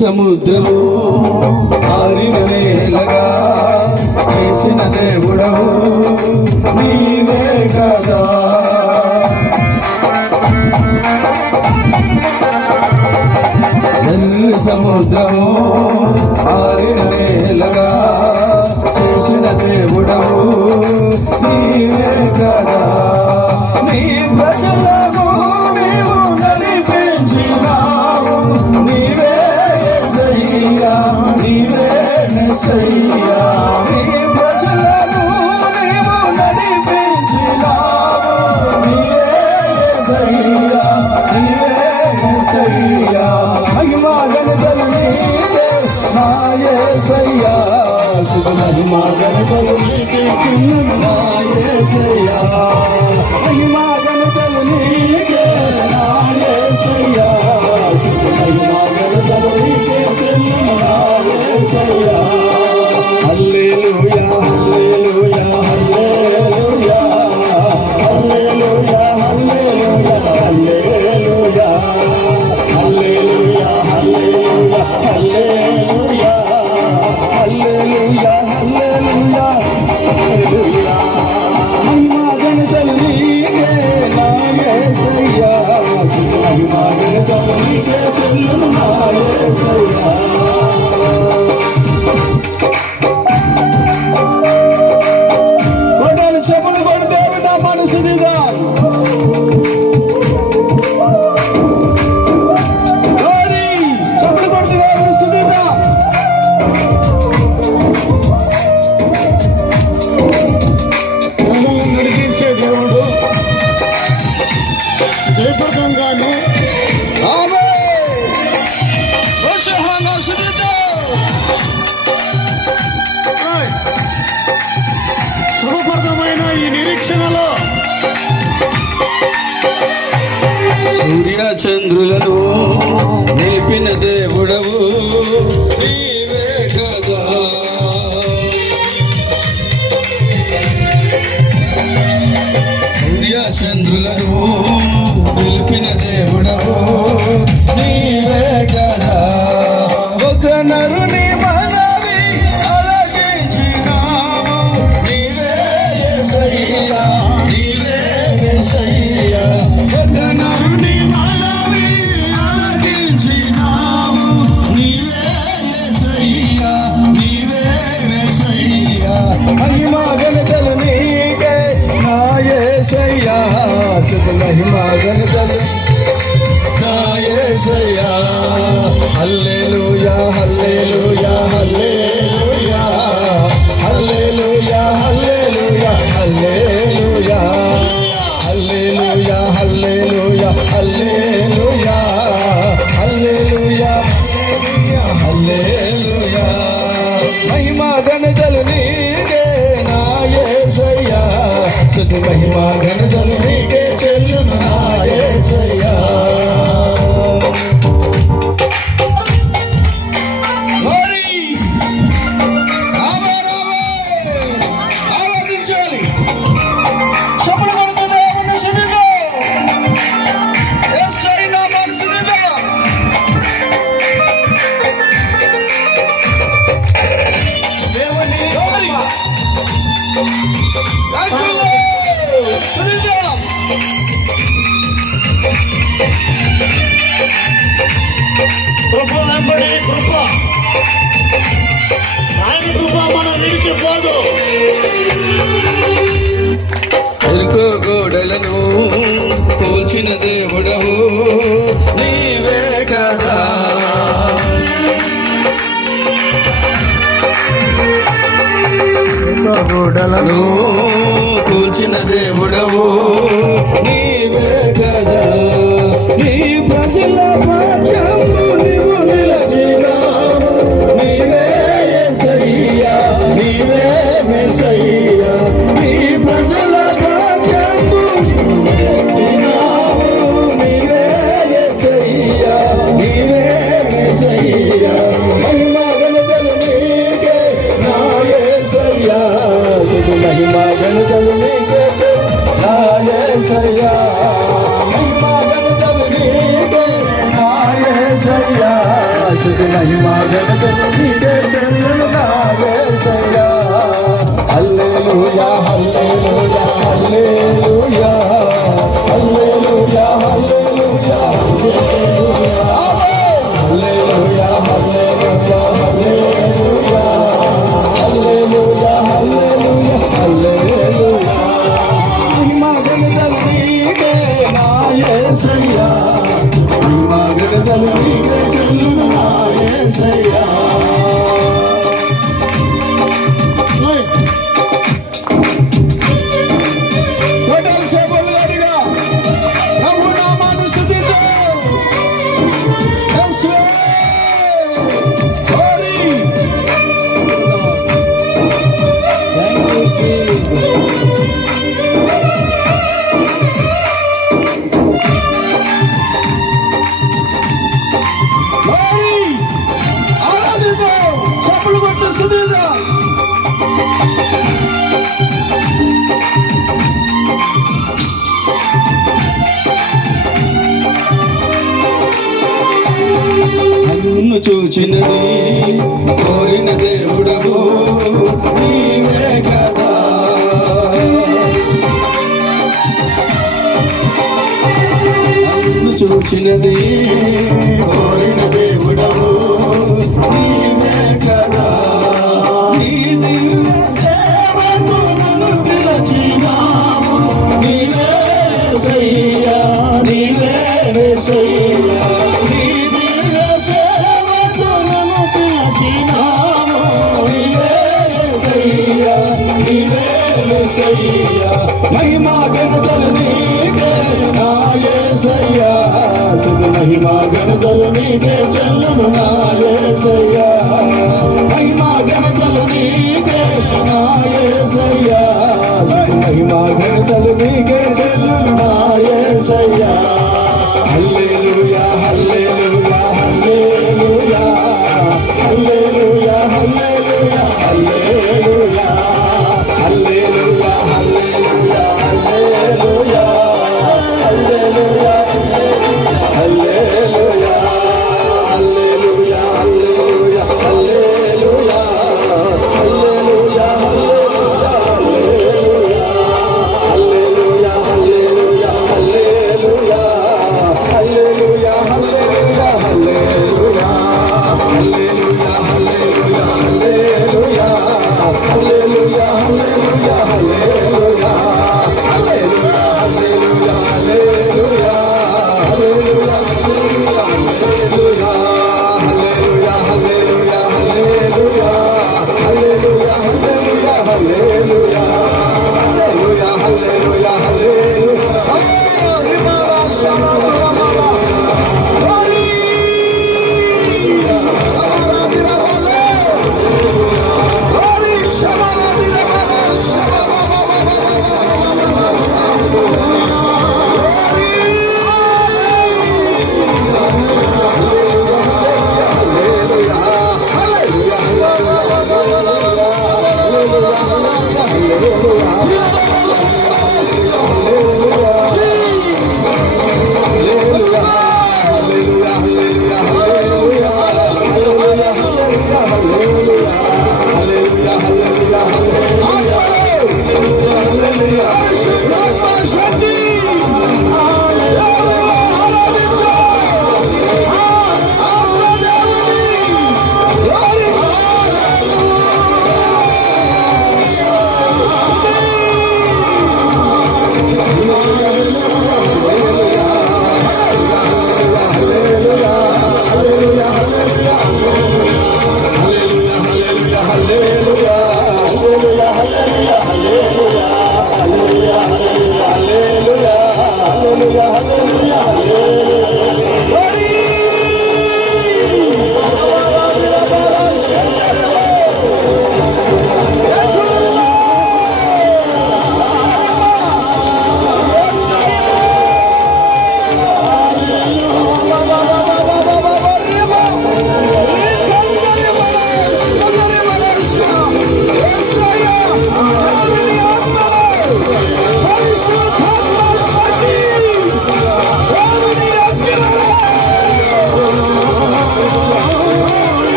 సముద్రము ఆరిన నేలగా చేసిన దేవుడవు నీవే కదా. సముద్రము మహిమాగను నీకే నాయసయ్యా శుభ మహిమాగను కృప వెంబడి కృప. ఆయన కృప మనం నిలిచిపోదు ఎరుకో గోడలను కూల్చిన దేవుడవు గోడలను కూల్చిన దేవుడవు నీవే కదా. నీ యేసుకు మహిమ ఘనతలు నీకే చెందుగా వేసయ్యా. హల్లెలూయా హల్లెలూయా హల్లెలూయా. హల్లెలూయా హల్లెలూయా హల్లెలూయా హల్లెలూయా హల్లెలూయా. హల్లెలూయా హల్లెలూయా హల్లెలూయా. మహిమ ఘనతలు నీకే నా యేసయ్యా. మహిమ ఘనతలు నీకే ఇచ్చినది కోరిన దేవుడవు. నీవే కదా.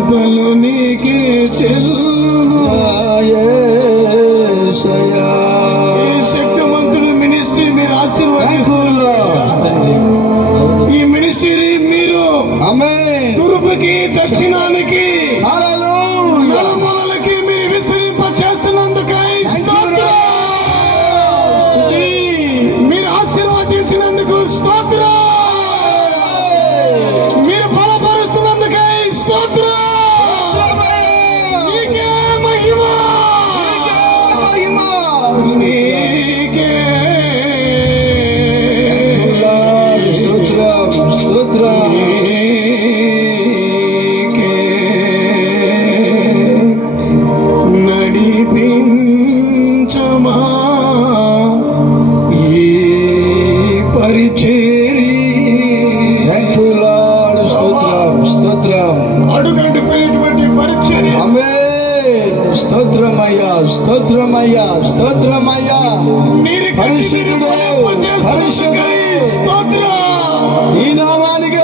ఘనతలు నీకే చెల్లు. నా యేసయ్యా. ఈ శక్తివంతుడు మినిస్ట్రీ మీరు ఆశీర్వదిస్తున్నారు ఈ మినిస్ట్రీ మీరు తూర్పుకి దక్షిణానికి లార్డ్ స్తోత్రం స్తోత్రం అడుగంటి పోయేటువంటి పరిచర్య స్తోత్రమయ్యా స్తోత్రమయ్యా స్తోత్రమయ్యా పరిశుద్ధుడు, పరిశుద్ధుడు. స్తోత్రం ఈ నామానికి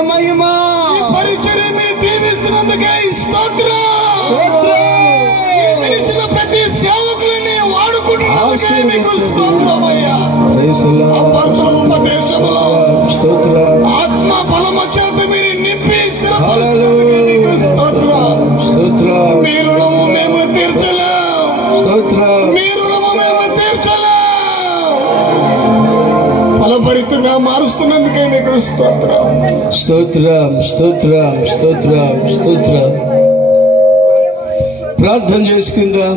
ఆత్మ బలము చేత మీరు నింపి స్థిరపరుస్తున్నందుకై హల్లెలూయా మీకు స్తోత్రం స్తోత్రం మీ రుణము మేము తీర్చలేం స్తోత్రం మీ రుణము మేము తీర్చలేం ఫలభరితంగా మారుస్తున్నందుకే మీకు స్తోత్రం స్తోత్రం స్తోత్రం స్తోత్రం స్తోత్రం. ప్రార్థన చేసుకుందాం.